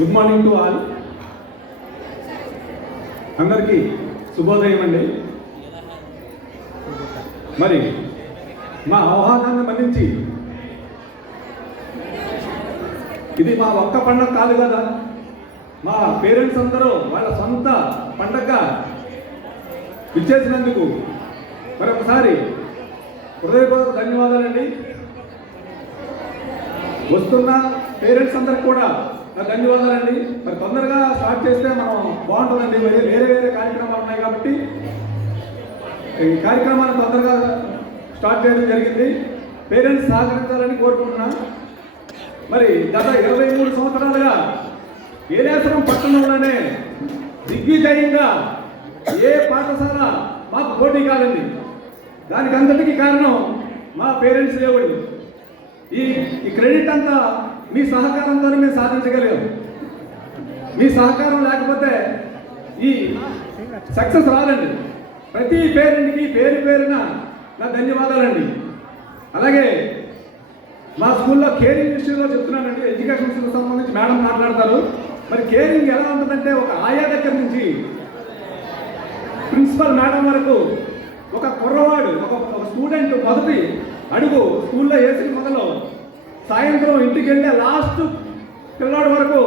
Good morning to all. అందరికీ శుభోదయం అండి. మరి మా ఆహ్వానాన్ని మన్నించి ఇది మా ఒక్క పండగ కాదు కదా, మా పేరెంట్స్ అందరూ వాళ్ళ సొంత పండగ ఇచ్చేసినందుకు మరొకసారి హృదయపూర్వక ధన్యవాదాలండి. వస్తున్న పేరెంట్స్ అందరికి కూడా ధన్యవాదాలండి. మరి తొందరగా స్టార్ట్ చేస్తే మనం బాగుంటుందండి. వేరే వేరే కార్యక్రమాలు ఉన్నాయి కాబట్టి ఈ కార్యక్రమాన్ని తొందరగా స్టార్ట్ చేయడం జరిగింది. పేరెంట్స్ సహకరించాలని కోరుకుంటున్నాను. మరి గత 23 సంవత్సరాలుగా ఏలేశ్వరం పట్టణంలోనే దిగ్విజయంగా ఏ పాఠశాల మాకు పోటీ కాదండి. దానికి అంతటికీ కారణం మా పేరెంట్స్ దేవుడు. ఈ క్రెడిట్ అంతా మీ సహకారంతోనే మేము సాధించగలిగాం. మీ సహకారం లేకపోతే ఈ సక్సెస్ రాదండి. ప్రతి పేరెంట్కి పేరు పేరున నా ధన్యవాదాలండి. అలాగే మా స్కూల్లో కేరింగ్ విషయంలో చెప్తున్నానండి. ఎడ్యుకేషన్ విషయంలో సంబంధించి మేడం మాట్లాడతారు. మరి కేరింగ్ ఎలా ఉంటుందంటే ఒక ఆయా దగ్గర నుంచి ప్రిన్సిపల్ మేడం వరకు ఒక కుర్రవాడు ఒక స్టూడెంట్ మొదటి అడుగు స్కూల్లో వేసిన మొదలు సాయంత్రం ఇంటికి వెళ్ళే లాస్ట్ పిల్లవాడి వరకు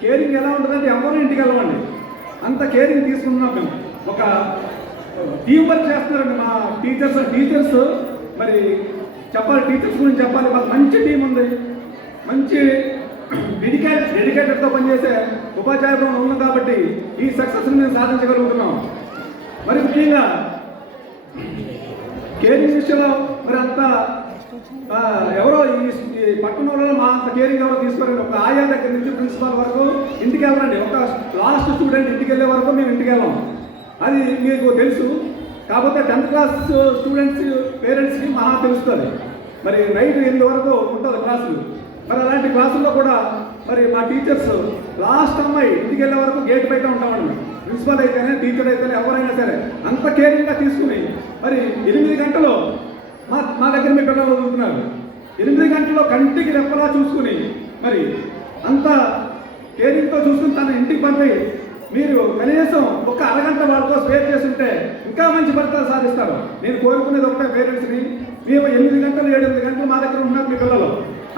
కేరింగ్ ఎలా ఉంటుందంటే ఎవరు ఇంటికి వెళ్ళమండి. అంత కేరింగ్ తీసుకుంటున్నాం మేము. ఒక టీం వర్క్ చేస్తున్నారండి మా టీచర్స్. మరి చెప్పాలి, టీచర్స్ గురించి చెప్పాలి. మాకు మంచి టీం ఉంది. మంచి డెడికేటెడ్తో పనిచేసే ఉపాధ్యాయులు ఉన్నాం కాబట్టి ఈ సక్సెస్ని మేము సాధించగలుగుతున్నాం. మరి ముఖ్యంగా కేరింగ్ విషయంలో మరి అంత ఎవరో ఈ పట్టణంలో మా అంత కేరింగ్ ఎవరో తీసుకోరండి. ఒక ఆయా దగ్గర నుంచి ప్రిన్సిపాల్ వరకు ఇంటికి వెళ్ళండి. ఒక లాస్ట్ స్టూడెంట్ ఇంటికి వెళ్ళే వరకు మేము ఇంటికి వెళ్ళాం. అది మీకు తెలుసు. కాకపోతే 10th క్లాస్ స్టూడెంట్స్ పేరెంట్స్కి మహా తెలుస్తుంది. మరి నైట్ 8 వరకు ఉంటుంది క్లాసులు. మరి అలాంటి క్లాసుల్లో కూడా మరి మా టీచర్స్ లాస్ట్ అమ్మాయి ఇంటికి వెళ్ళే వరకు గేట్ బయట ఉంటామండి. ప్రిన్సిపల్ అయితేనే టీచర్ అయితేనే ఎవరైనా సరే అంత కేరింగ్గా తీసుకుని మరి 8 గంటలు మా దగ్గర మీ పిల్లలు చదువుతున్నారు. 8 గంటల్లో కంటికి రెప్పలా చూసుకుని మరి అంత కేరింగ్తో చూసుకుని తన ఇంటికి పంపి మీరు కనీసం ఒక అరగంట వాళ్ళతో స్పేర్ చేస్తుంటే ఇంకా మంచి ఫలితాలు సాధిస్తారు. నేను కోరుకునేది ఒకటే పేరెంట్స్ని, మేము 8 గంటలు 7 గంటలు మా దగ్గర ఉన్నారు మీ పిల్లలు.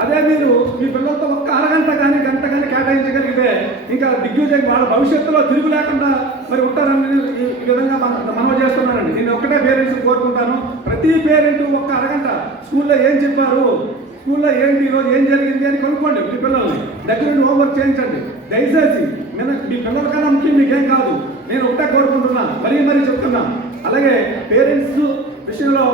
అదే మీరు మీ పిల్లలతో ఒక్క అరగంట కానీ గంట కానీ కేటాయించగలిగితే ఇంకా దిగ్విజయం వాళ్ళ భవిష్యత్తులో తిరుగు లేకుండా మరి ఉంటారని ఈ విధంగా మనవి చేస్తున్నానండి. నేను ఒక్కటే పేరెంట్స్ని కోరుకుంటాను. ప్రతి పేరెంట్ ఒక్క అరగంట స్కూల్లో ఏం చెప్పారు, స్కూల్లో ఏంటి ఈరోజు ఏం జరిగింది అని కనుక్కోండి. మీ పిల్లల్ని దగ్గర నుండి హోంవర్క్ చేయించండి. దయచేసి మీ పిల్లల కన్నా ముఖ్యం మీకేం కాదు. నేను ఒకటే కోరుకుంటున్నా, మరీ చెప్తున్నా. అలాగే పేరెంట్స్ విషయంలో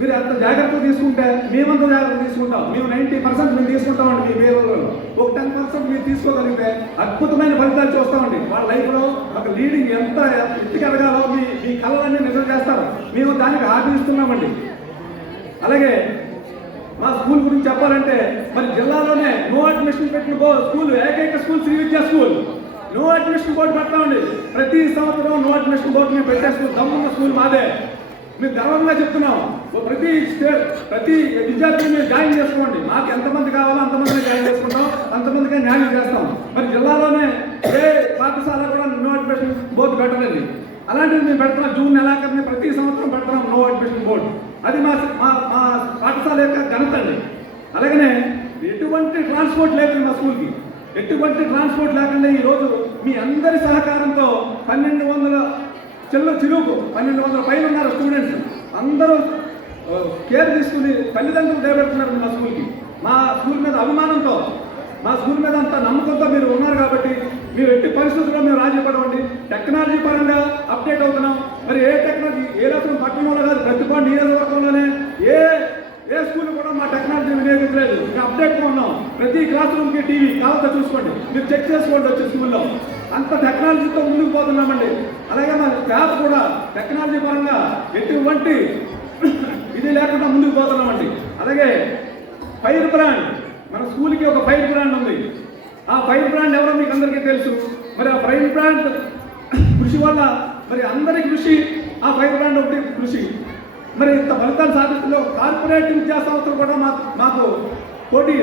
మీరు అంత జాగ్రత్త తీసుకుంటే మేమంత జాగ్రత్త తీసుకుంటాం. మేము 90% మేము తీసుకుంటామండి. మీ పేరులో ఒక 10% మీరు తీసుకోగలిగితే అద్భుతమైన ఫలితాలు చూస్తామండి. వాళ్ళ లైఫ్లో ఒక లీడింగ్ ఎంత ఎత్తుకు ఎదగాలో మీ కళలన్నీ నిజం చేస్తారు. మేము దానికి ఆశిస్తున్నామండి. అలాగే మా స్కూల్ గురించి చెప్పాలంటే మరి జిల్లాలోనే నో అడ్మిషన్ పెట్టిన స్కూల్ ఏకైక స్కూల్ శ్రీ విద్యా స్కూల్. నో అడ్మిషన్ బోర్డు పెట్టామండి. ప్రతి సంవత్సరం నో అడ్మిషన్ బోర్డు మేము పెట్టే స్కూల్ దమ్మున్న స్కూల్ మాదే. మేము గర్వంగా చెప్తున్నాం. ప్రతి విద్యార్థిని మేము జాయిన్ చేసుకోండి. మాకు ఎంతమంది కావాలో అంతమందిని జాయిన్ చేసుకుంటాం, అంతమందికి న్యాయం చేస్తాం. మరి జిల్లాలోనే ఏ పాఠశాల కూడా నో అడ్మిషన్ బోర్డు పెట్టలేదు. అలాంటిది మేము పెడుతున్నాం. జూన్ నెలాఖరుని ప్రతి సంవత్సరం పెడుతున్నాం నో అడ్మిషన్ బోర్డు. అది మా పాఠశాల యొక్క ఘనత అండి. అలాగనే ఎటువంటి ట్రాన్స్పోర్ట్ లేదండి మా స్కూల్కి. ఎటువంటి ట్రాన్స్పోర్ట్ లేకుండా ఈరోజు మీ అందరి సహకారంతో 1200 చిరుకు 1200 పైన ఉన్నారు స్టూడెంట్స్. అందరూ కేర్ తీసుకుని తల్లిదండ్రులు దేవెడుతున్నారు మా స్కూల్కి. మా స్కూల్ మీద అభిమానంతో, మా స్కూల్ మీద అంత నమ్మకంతో మీరు ఉన్నారు కాబట్టి మీరు ఎట్టి పరిస్థితుల్లో మేము రాజీ పడవండి. టెక్నాలజీ పరంగా అప్డేట్ అవుతున్నాం. మరి ఏ టెక్నాలజీ ఏలేశ్వరం పట్టణంలో కాదు, ప్రతిపాడు నియోజకవర్గంలోనే ఏ స్కూల్ కూడా మా టెక్నాలజీ వినియోగించలేదు. ఇంకా అప్డేట్గా ఉన్నాం. ప్రతి క్లాస్ రూమ్కి టీవీ కావాలంటే చూసుకోండి, మీరు చెక్ చేసుకోండి వచ్చే స్కూల్లో. అంత టెక్నాలజీతో ముందుకు పోతున్నామండి. అలాగే మన స్టాఫ్ కూడా టెక్నాలజీ పరంగా ఎటువంటి ఇది లేకుండా ముందుకు పోతున్నామండి. అలాగే ఫైర్ బ్రాండ్, మన స్కూల్కి ఒక ఫైర్ బ్రాండ్ ఉంది. ఆ ఫైర్ బ్రాండ్ ఎవరో మీకు అందరికీ తెలుసు. మరి ఆ ఫైర్ బ్రాండ్ కృషి వల్ల మరి అందరి కృషి, ఆ ఫైర్ బ్రాండ్ ఒకటి కృషి. మరి ఇంత ఫలితాలు సాధిస్తున్న కార్పొరేట్ విద్యా సంస్థలు కూడా మాకు పోటీ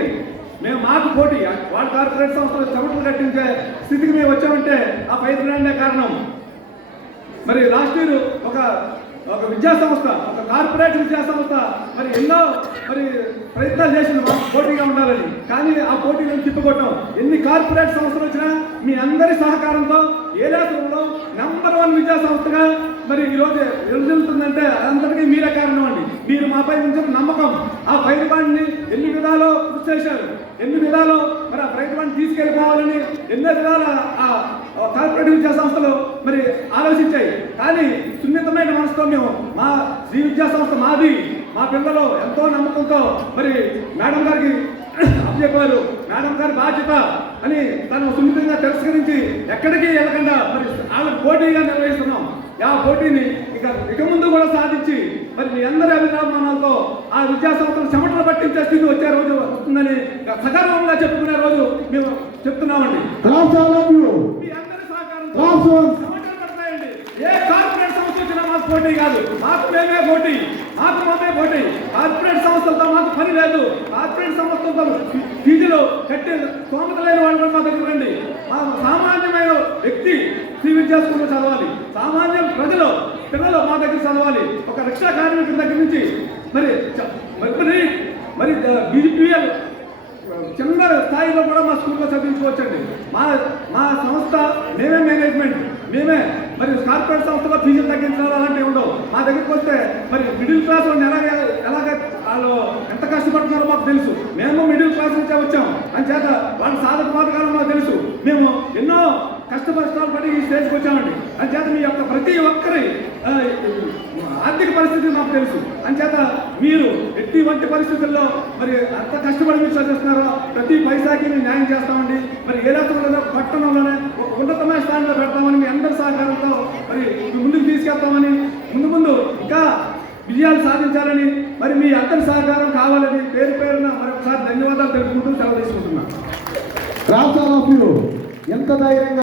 మేము మాకు పోటీ వాళ్ళ కార్పొరేట్ సంస్థలు చెమటలు కట్టించే స్థితికి మేము వచ్చామంటే ఆ ఫైర్ బ్రాండే కారణం. మరి లాస్ట్ ఇయర్ ఒక విద్యా సంస్థ, ఒక కార్పొరేట్ విద్యా సంస్థ మరి ఎన్నో ప్రయత్నాలు చేసింది మాకు పోటీగా ఉండాలని. కానీ ఆ పోటీలను తిప్పుకొట్టాం. ఎన్ని కార్పొరేట్ సంస్థలు వచ్చినా మీ అందరి సహకారంతో ఏలేశ్వరంలో #1 విద్యా సంస్థగా మరి ఈరోజు ఎదుగుతుందంటే అందరికీ మీరే కారణం అండి. మీరు మాపై ఉంచిన నమ్మకం, ఆ ఫైర్ బ్రాండ్ని ఎన్ని విధాలు కృషి చేశారు, ఎన్ని విధాలు మరి ఆ ఫైర్ బ్రాండ్ తీసుకెళ్ళిపోవాలని ఎన్నో విధాల ఆ కార్పొరేట్ విద్యా సంస్థలు మరి ఆలోచించాయి. కానీ సున్నితమైన మనసుతో మేము మా శ్రీ విద్యా సంస్థ మాది, మా పిల్లలు ఎంతో నమ్మకంతో మరి మేడం గారికి అప్పచెప్పారు. మేడం గారి బాధ్యత అని తను సున్నితంగా తిరస్కరించి ఎక్కడికి వెళ్ళకుండా మరి వాళ్ళకి పోటీగా నిర్వహిస్తున్నాం. ఆ పోటీని ఇక ముందు కూడా సాధించి మరి మీ అందరి అభిప్రాయాలతో ఆ విద్యా సంస్థలు చెమటలు పట్టించే స్థితి వచ్చే రోజు వస్తుందని సగర్వంగా చెప్పుకునే రోజు మేము చెప్తున్నామండి. మీ అందరి సహకారంతో చెమటలు పడతాయండి. ఏ కార్పొరేట్ సంస్థ వచ్చినా మాకు పోటీ కాదు, మాకు మేమే పోటీ, మామే పోటీ. కార్పొరేట్ సంస్థలతో మాకు పని లేదు. కార్పొరేట్ సంస్థలతో ఫీజులు కట్టే స్తోమత లేని వాళ్ళు మా దగ్గర రండి. మా సామాన్యమైన వ్యక్తి శ్రీ విద్యా స్కూల్లో చదవాలి, సామాన్య ప్రజలు పిల్లలు మా దగ్గర చదవాలి. ఒక రిక్షా కార్మికుల దగ్గర నుంచి మరి బీజీపీఎల్ చిన్న స్థాయిలో కూడా మా స్కూల్లో చదివించుకోవచ్చండి. మా సంస్థ మేమే మేనేజ్మెంట్, మేమే మరి కార్పొరేట్ సంస్థలో ఫీజులు తగ్గించాలి అలాంటివి ఉండవు. మా దగ్గరికి వస్తే మరి మిడిల్ క్లాస్ వాళ్ళని ఎలాగ వాళ్ళు ఎంత కష్టపడుతున్నారో మాకు తెలుసు. మేము మిడిల్ క్లాస్ నుంచే వచ్చాం అని చేత వాళ్ళ సాధక బాధకాలు మాకు తెలుసు. మేము ఎన్నో కష్టపడి పడి ఈ స్టేజ్కి వచ్చామండి. అని చేత మీ యొక్క ప్రతి ఒక్కరి ఆర్థిక పరిస్థితి మాకు తెలుసు. అంచేత మీరు ఎటువంటి పరిస్థితుల్లో మరి అంత కష్టపడి మీరు చదివిస్తున్నారో ప్రతి పైసాకి మేము న్యాయం చేస్తామండి. మరి ఏలేశ్వరంలో పట్టణంలోనే ఒక ఉన్నతమైన స్థానంలో పెడతామని మీ అందరి సహకారంతో మరి ముందుకు తీసుకెళ్తామని, ముందు ఇంకా విజయాలు సాధించాలని మరి మీ అందరి సహకారం కావాలని పేరున మరొకసారి ధన్యవాదాలు తెలుపుకుంటూ సెలవు తీసుకుంటున్నాను. ఎంత ధైర్యంగా